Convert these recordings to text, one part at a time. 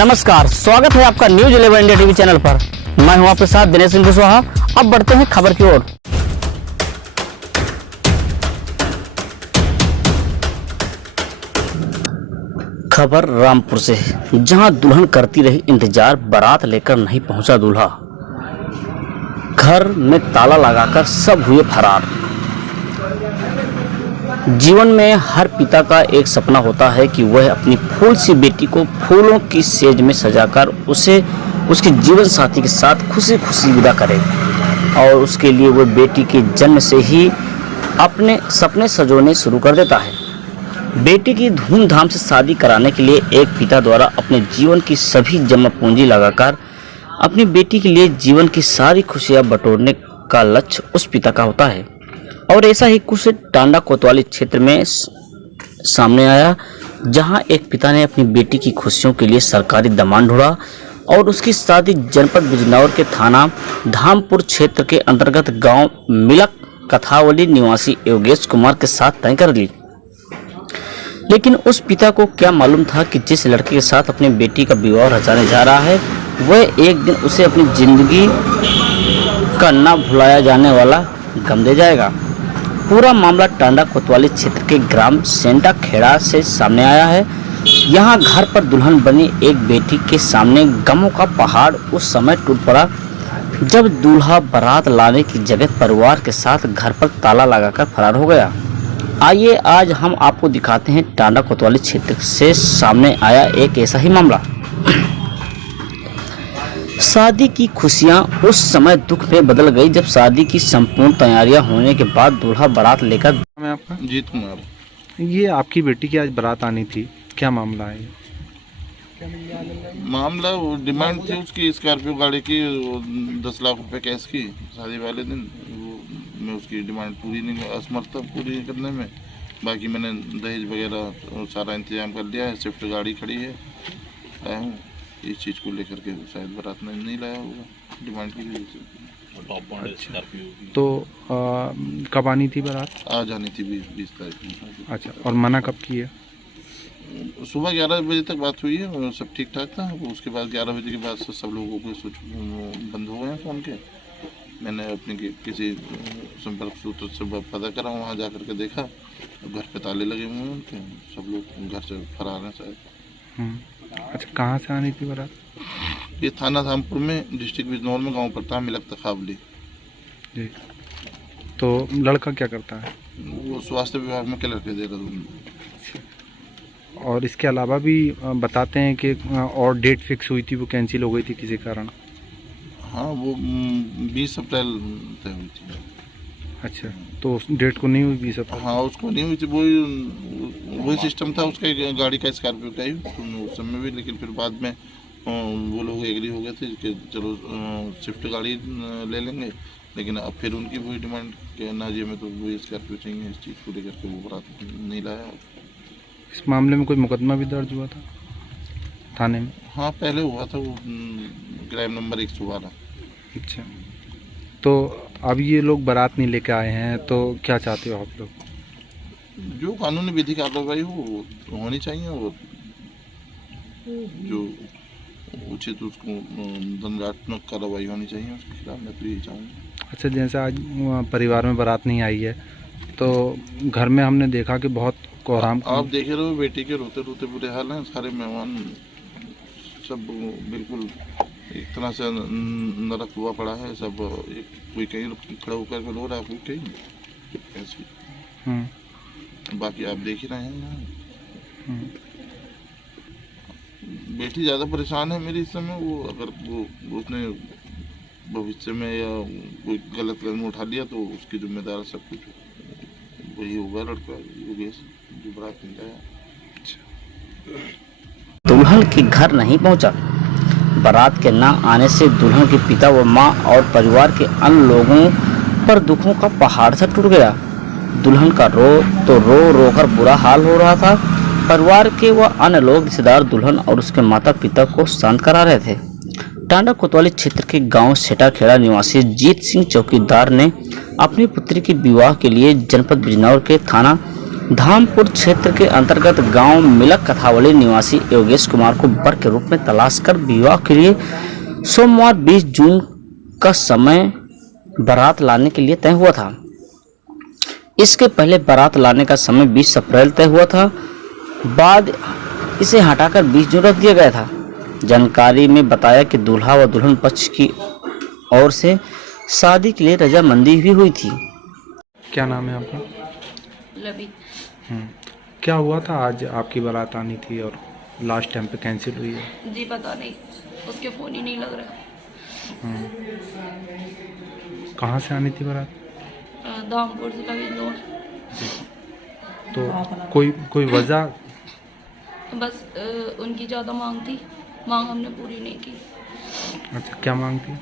नमस्कार, स्वागत है आपका न्यूज 11 इंडिया टीवी चैनल पर। मैं हूं आपके साथ दिनेश सिंह कुशवाहा। अब बढ़ते हैं खबर की ओर। खबर रामपुर से, जहां दुल्हन करती रही इंतजार, बारात लेकर नहीं पहुंचा दूल्हा। घर में ताला लगाकर सब हुए फरार। जीवन में हर पिता का एक सपना होता है कि वह अपनी फूल सी बेटी को फूलों की सेज में सजाकर उसे उसके जीवन साथी के साथ खुशी खुशी विदा करे, और उसके लिए वह बेटी के जन्म से ही अपने सपने सजोने शुरू कर देता है। बेटी की धूमधाम से शादी कराने के लिए एक पिता द्वारा अपने जीवन की सभी जमा पूंजी लगाकर अपनी बेटी के लिए जीवन की सारी खुशियां बटोरने का लक्ष्य उस पिता का होता है। और ऐसा ही कुछ टांडा कोतवाली क्षेत्र में सामने आया, जहां एक पिता ने अपनी बेटी की खुशियों के लिए सरकारी दामाद ढूंढा और उसकी शादी जनपद बिजनौर के थाना धामपुर क्षेत्र के अंतर्गत गांव मिलक कथावली निवासी योगेश कुमार के साथ तय कर ली। लेकिन उस पिता को क्या मालूम था कि जिस लड़के के साथ अपनी बेटी का विवाह रचाने जा रहा है, वह एक दिन उसे अपनी जिंदगी का ना भुलाया जाने वाला गम दे जाएगा। पूरा मामला टांडा कोतवाली क्षेत्र के ग्राम सेंटा खेड़ा से सामने आया है। यहाँ घर पर दुल्हन बनी एक बेटी के सामने गमों का पहाड़ उस समय टूट पड़ा जब दूल्हा बारात लाने की जगह परिवार के साथ घर पर ताला लगाकर फरार हो गया। आइए आज हम आपको दिखाते हैं टांडा कोतवाली क्षेत्र से सामने आया एक ऐसा ही मामला। शादी की खुशियां उस समय दुख में बदल गई जब शादी की संपूर्ण तैयारियां होने के बाद दूल्हा बारात लेकर। मैं आपका जीत कुमार। ये आपकी बेटी की आज बारात आनी थी, क्या मामला है? मामला वो डिमांड थी उसकी स्कॉर्पियो गाड़ी की 10 लाख रुपए कैश की शादी वाले दिन। वो मैं उसकी डिमांड पूरी नहीं असमर्थ था पूरी करने में। बाकी मैंने दहेज वगैरह सारा इंतजाम कर लिया है। स्विफ्ट गाड़ी खड़ी है, लाया हूँ। इस चीज़ को लेकर के शायद बारात नहीं लाया होगा डिमांड की वजह से। अच्छा, तो कब आनी थी बारात? आज आनी थी 20 तारीख में। अच्छा, और मना कब की है? सुबह 11 बजे तक बात हुई है, सब ठीक ठाक था। उसके बाद 11 बजे के बाद से सब लोगों के स्विच बंद हो गए हैं फ़ोन के। मैंने अपने किसी संपर्क सूत्र से पता करा, वहाँ जा कर के देखा घर पे ताले लगे हुए हैं उनके। सब लोग घर से फरार हैं शायद। अच्छा, कहाँ से आनी थी बारात? ये थाना धामपुर में डिस्ट्रिक्ट बिजनौर में गांव पड़ता है मिलक तखावली जी। तो लड़का क्या करता है? वो स्वास्थ्य विभाग में क्लर्क है देहरादून। और इसके अलावा भी बताते हैं कि और डेट फिक्स हुई थी, वो कैंसिल हो गई थी किसी कारण। हाँ, वो 20 अप्रैल तय हुई थी। अच्छा, तो उस डेट को नहीं हुई 20 अप्रैल? हाँ, उसको नहीं हुई थी। वही सिस्टम था उसका, गाड़ी का स्कॉर्पियो का ही उस समय भी। लेकिन फिर बाद में वो लोग एग्री हो गए थे कि चलो स्विफ्ट गाड़ी ले लेंगे। लेकिन अब फिर उनकी वही डिमांड कि ना जी, हमें तो वही स्कॉर्पियो चाहिए। इस चीज़ को लेकर के वो बारात नहीं लाया। इस मामले में कोई मुकदमा भी दर्ज हुआ था थाने में? हाँ, पहले हुआ था वो क्राइम नंबर 112। अच्छा, तो अब ये लोग बारात नहीं लेके आए हैं, तो क्या चाहते हो आप लोग? जो कानूनी विधि कार्रवाई हो होनी चाहिए, और जो उचित उसको दंडात्मक कार्रवाई होनी चाहिए उसके खिलाफ। मैं तो यही चाहूँगा। अच्छा, जैसे आज परिवार में बारात नहीं आई है, तो घर में हमने देखा कि बहुत कोहराम। आप देख रहे हो बेटी के रोते रोते बुरे हाल हैं। सारे मेहमान सब बिल्कुल एक तरह से नरक हुआ पड़ा है। सब कोई कहीं खड़ा होकर रो रहा है, कोई कहीं ऐसी। बाकी आप देख ही रहे हैं यहाँ। बेटी ज़्यादा परेशान है मेरी इस समय। वो अगर वो उसने भविष्य में या कोई गलत कदम उठा लिया तो उसकी जिम्मेदार सब कुछ वही होगा, लड़का योगेश जो बारात नहीं लाया। दुल्हन के घर नहीं पहुंचा। बारात के ना आने से दुल्हन के पिता व मां और परिवार के अन्य लोगों पर दुखों का पहाड़ सा टूट गया। दुल्हन का रो कर बुरा हाल हो रहा था। परिवार के व अन्य लोग रिश्तेदार दुल्हन और उसके माता पिता को शांत करा रहे थे। टांडा कोतवाली क्षेत्र के गांव सेटा खेड़ा निवासी जीत सिंह चौकीदार ने अपनी पुत्री के विवाह के लिए जनपद बिजनौर के थाना धामपुर क्षेत्र के अंतर्गत गांव मिलक कथावली निवासी योगेश कुमार को वर के रूप में तलाश कर विवाह के लिए सोमवार 20 जून का समय बारात लाने के लिए तय हुआ था। इसके पहले बारात लाने का समय 20 अप्रैल तय हुआ था, बाद इसे हटाकर 20 जून रख दिया गया था। जानकारी में बताया कि दूल्हा व दुल्हन पक्ष की ओर से शादी के लिए रजामंदी भी हुई थी। क्या नाम है आपका? लबी। क्या हुआ था? आज आपकी बारात आनी थी और लास्ट टाइम पे कैंसिल हुई है। जी पता नहीं, उसके फ़ोन ही नहीं लग रहा। कहाँ से आनी थी बारात? धामपुर जिला बिजनौर। तो कोई वजह? बस उनकी ज़्यादा मांग थी, मांग हमने पूरी नहीं की। अच्छा, क्या मांग थी?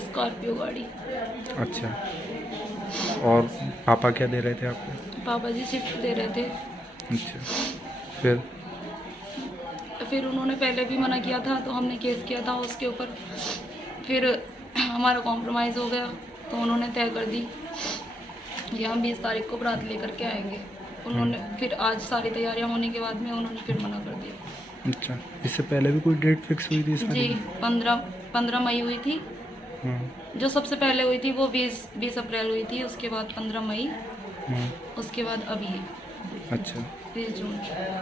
स्कॉर्पियो गाड़ी। अच्छा, और पापा क्या दे रहे थे आपको? पापा जी शिफ्ट दे रहे थे। अच्छा, फिर उन्होंने पहले भी मना किया था, तो हमने केस किया था उसके ऊपर। फिर हमारा कॉम्प्रोमाइज़ हो गया, तो उन्होंने तय कर दी कि हम 20 तारीख को बारात लेकर के आएंगे। उन्होंने फिर आज सारी तैयारियां होने के बाद में उन्होंने फिर मना कर दिया। अच्छा, इससे पहले भी कोई डेट फिक्स हुई थी जी 15 मई हुई थी। जो सबसे पहले हुई थी वो 20 अप्रैल हुई थी, उसके बाद 15 मई, उसके बाद अभी। अच्छा, 20 जून।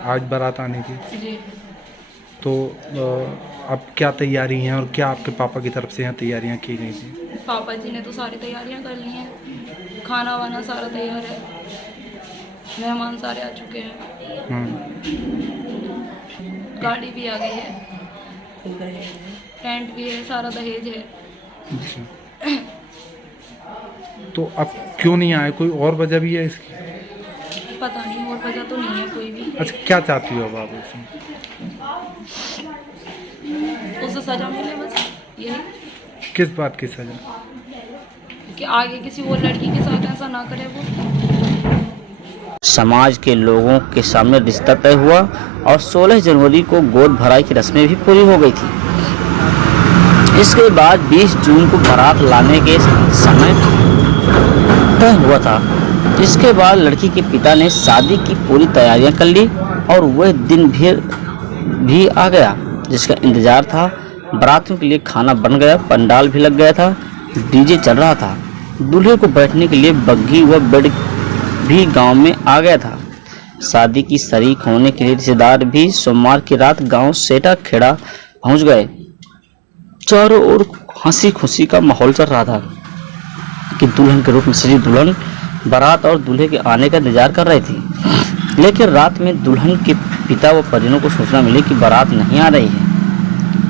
आज बारात आनी थी जी। तो अब क्या तैयारी हैं और क्या आपके पापा की तरफ से यहाँ तैयारियाँ की गई थी? पापा जी ने तो सारी तैयारियां कर ली हैं, खाना वाना सारा तैयार है, मेहमान सारे आ चुके हैं, गाड़ी भी आ गई है, टेंट भी है, सारा दहेज है। अच्छा, तो अब क्यों नहीं आए? कोई और वजह भी है इसकी? पता नहीं, और वजह तो नहीं है कोई भी। अच्छा, क्या चाहती हो अब आप उसमें? उसे सजा मिले बस, यही किस बात की सजा? कि आगे किसी और लड़की के साथ ऐसा ना करे वो। समाज के लोगों के सामने रिश्ता तय हुआ और 16 जनवरी को गोद भराई की रस्में भी पूरी हो गई थी। इसके बाद 20 जून को बारात लाने के समय तय हुआ था। इसके बाद लड़की के पिता ने शादी की पूरी तैयारियां कर ली और वह दिन भी आ गया जिसका इंतजार था। बारातियों के लिए खाना बन गया, पंडाल भी लग गया था, डीजे चल रहा था। दूल्हे को बैठने के लिए बग्घी व बेड भी गांव में आ गया था। शादी की शरीक होने के लिए रिश्तेदार भी सोमवार की रात गांव सेटा खेड़ा पहुंच गए। चारों ओर हंसी खुशी का माहौल चल रहा था कि दुल्हन के रूप में सजी दुल्हन बारात और दूल्हे के आने का इंतजार कर रही थी। लेकिन रात में दुल्हन के पिता व परिजनों को सूचना मिली कि बारात नहीं आ रही है।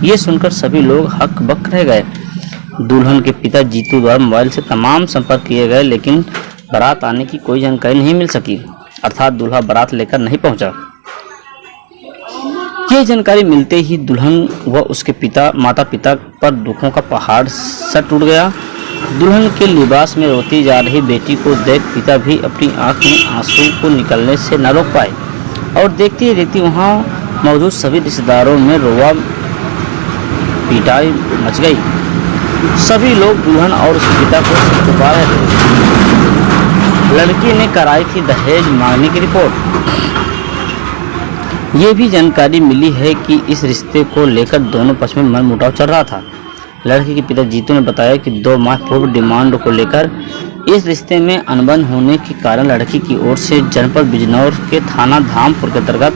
ये सुनकर सभी लोग हक बक रह गए। दुल्हन के पिता जीतू द्वारा मोबाइल से तमाम संपर्क किए गए, लेकिन बारात आने की कोई जानकारी नहीं मिल सकी, अर्थात दूल्हा बारात लेकर नहीं पहुंचा। ये जानकारी मिलते ही दुल्हन व उसके माता पिता पर दुखों का पहाड़ सा टूट गया। दुल्हन के लिबास में रोती जा रही बेटी को देख पिता भी अपनी आंख में आंसू को निकलने से न रोक पाए और देखते ही देखते वहां मौजूद सभी रिश्तेदारों में रोआ पिटाई मच गई। सभी लोग दुल्हन और उसके पिता को छुपा रहे थे। लड़की ने कराई थी दहेज मांगने की रिपोर्ट। ये भी जानकारी मिली है कि इस रिश्ते को लेकर दोनों पक्ष में मनमुटाव चल रहा था। लड़की के पिता जीतू ने बताया कि 2 माह पूर्व डिमांड को लेकर इस रिश्ते में अनबन होने के कारण लड़की की ओर से जनपद बिजनौर के थाना धामपुर के अंतर्गत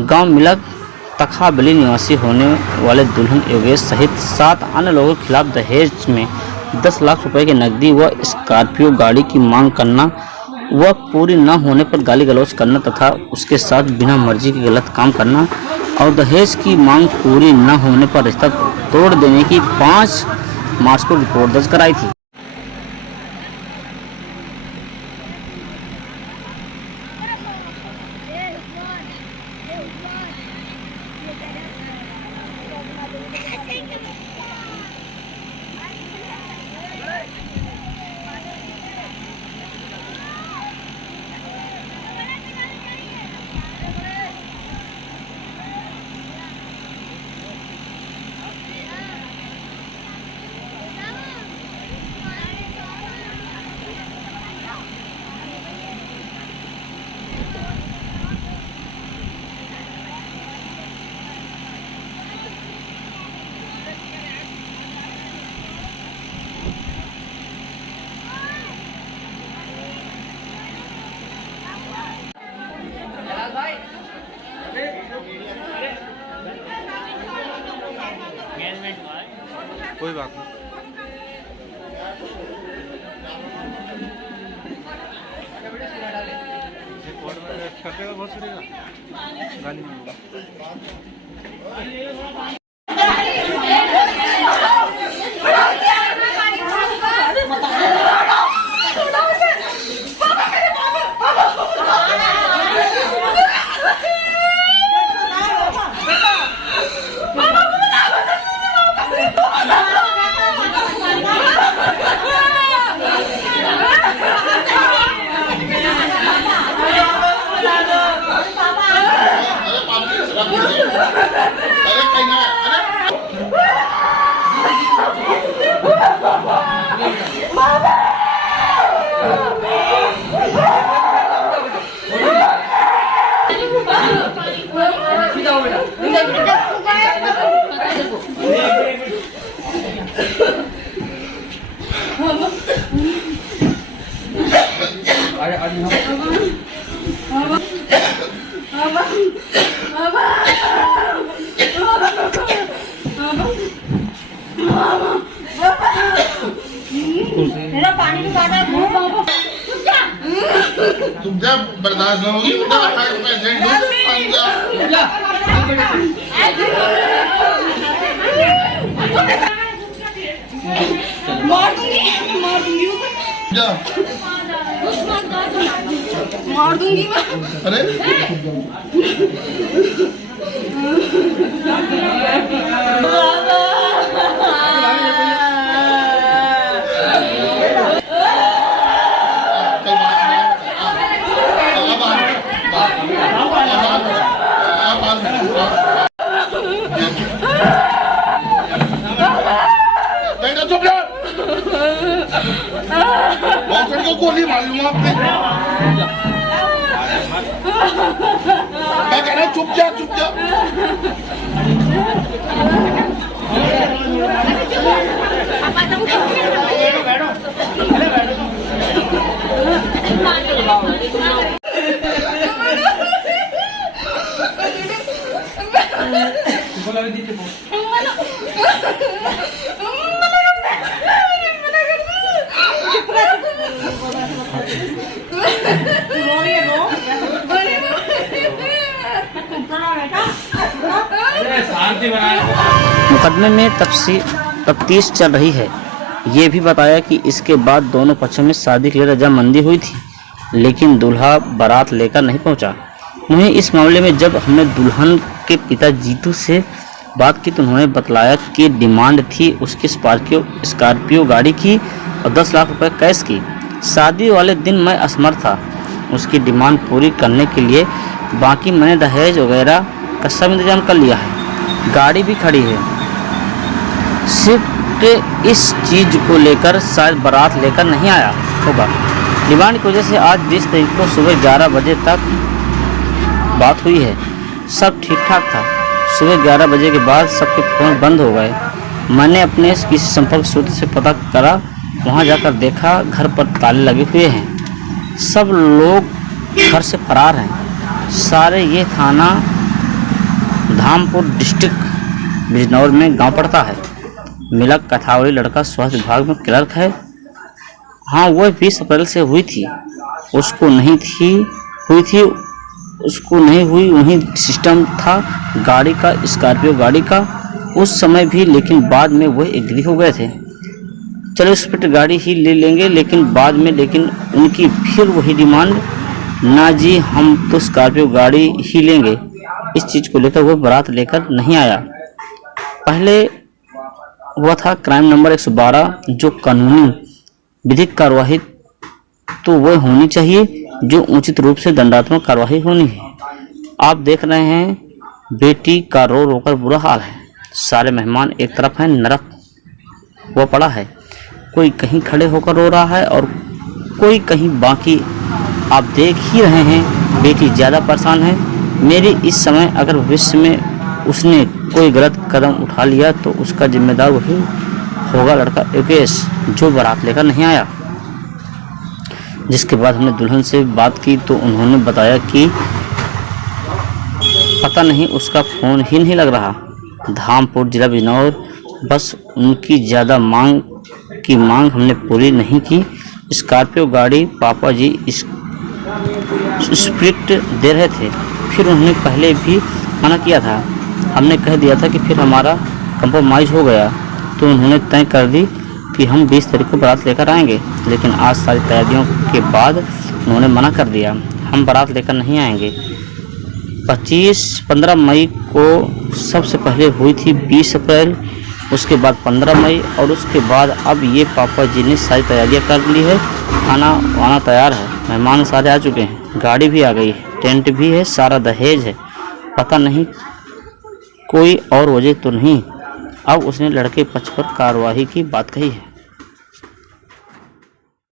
गांव मिलक तखाबली निवासी होने वाले दुल्हन योगेश सहित 7 अन्य लोगों के खिलाफ दहेज में 10 लाख रुपए की नकदी व स्कॉर्पियो गाड़ी की मांग करना व पूरी न होने पर गाली गलौज करना तथा उसके साथ बिना मर्जी के गलत काम करना और दहेज की मांग पूरी न होने पर रिश्ता तोड़ देने की 5 मार्च को रिपोर्ट दर्ज कराई थी। कोई बात नहीं। गाली में तुमसे बर्दाश्त न होगी मार दूंगी मैं। अरे चुप जा, को गोली मार लूंगा आपने। मैं कह रहा हूँ चुप जा चुप जा। मुकदमे में तफ्तीश चल रही है। ये भी बताया कि इसके बाद दोनों पक्षों में शादी के लिए रजामंदी हुई थी, लेकिन दूल्हा बारात लेकर नहीं पहुंचा। वहीं इस मामले में जब हमने दुल्हन के पिता जीतू से बात की तो उन्होंने बतलाया कि डिमांड थी उसकी स्कॉर्पियो गाड़ी की और 10 लाख रुपए कैश की। शादी वाले दिन मैं असमर्थ था उसकी डिमांड पूरी करने के लिए, बाकी मैंने दहेज वगैरह का सब इंतजाम कर लिया है, गाड़ी भी खड़ी है। सिर्फ इस चीज़ को लेकर शायद बारात लेकर नहीं आया होगा। डिमांड की वजह से आज 20 तारीख को सुबह 11 बजे तक बात हुई है। सब ठीक ठाक था। सुबह 11 बजे के बाद सबके फ़ोन बंद हो गए। मैंने अपने किसी संपर्क सूत्र से पता करा, वहां जाकर देखा घर पर ताले लगे हुए हैं, सब लोग घर से फरार हैं। सारे ये थाना धामपुर डिस्ट्रिक्ट बिजनौर में गांव पड़ता है। मिला कथावली लड़का स्वास्थ्य विभाग में क्लर्क है। हाँ, वह 20 अप्रैल से हुई थी, उसको नहीं हुई वही सिस्टम था गाड़ी का, स्कॉर्पियो गाड़ी का उस समय भी, लेकिन बाद में वह एग्री हो गए थे, चलो स्विफ्ट गाड़ी ही ले लेंगे, लेकिन बाद में उनकी फिर वही डिमांड, ना जी हम तो स्कॉर्पियो गाड़ी ही लेंगे। इस चीज़ को लेकर वो बारात लेकर नहीं आया। पहले हुआ था क्राइम नंबर 112, जो कानूनी विधिक कार्रवाई तो वह होनी चाहिए जो उचित रूप से दंडात्मक कार्रवाई होनी है। आप देख रहे हैं बेटी का रो रोकर बुरा हाल है। सारे मेहमान एक तरफ हैं, नरक वो पड़ा है, कोई कहीं खड़े होकर रो रहा है और कोई कहीं बाकी। आप देख ही रहे हैं बेटी ज़्यादा परेशान है। मेरी इस समय अगर भविष्य में उसने कोई गलत कदम उठा लिया तो उसका जिम्मेदार वही होगा लड़का योगेश, जो बारात लेकर नहीं आया। जिसके बाद हमने दुल्हन से बात की तो उन्होंने बताया कि पता नहीं उसका फ़ोन ही नहीं लग रहा। धामपुर जिला बिजनौर बस उनकी ज़्यादा मांग हमने पूरी नहीं की। स्कॉर्पियो गाड़ी पापा जी स्प्लिट दे रहे थे, फिर उन्होंने पहले भी मना किया था। हमने कह दिया था कि फिर हमारा कंप्रोमाइज़ हो गया तो उन्होंने तय कर दी कि हम 20 तारीख को बारात लेकर आएंगे, लेकिन आज सारी तैयारियों के बाद उन्होंने मना कर दिया, हम बारात लेकर नहीं आएंगे। 15 मई को सबसे पहले हुई थी 20 अप्रैल, उसके बाद 15 मई और उसके बाद अब ये पापा जी ने सारी तैयारियां कर ली है। खाना वाना तैयार है, मेहमान सारे आ चुके हैं, गाड़ी भी आ गई है, टेंट भी है, सारा दहेज है। पता नहीं कोई और वजह तो नहीं। अब उसने लड़के पक्ष पर कार्रवाई की बात कही है।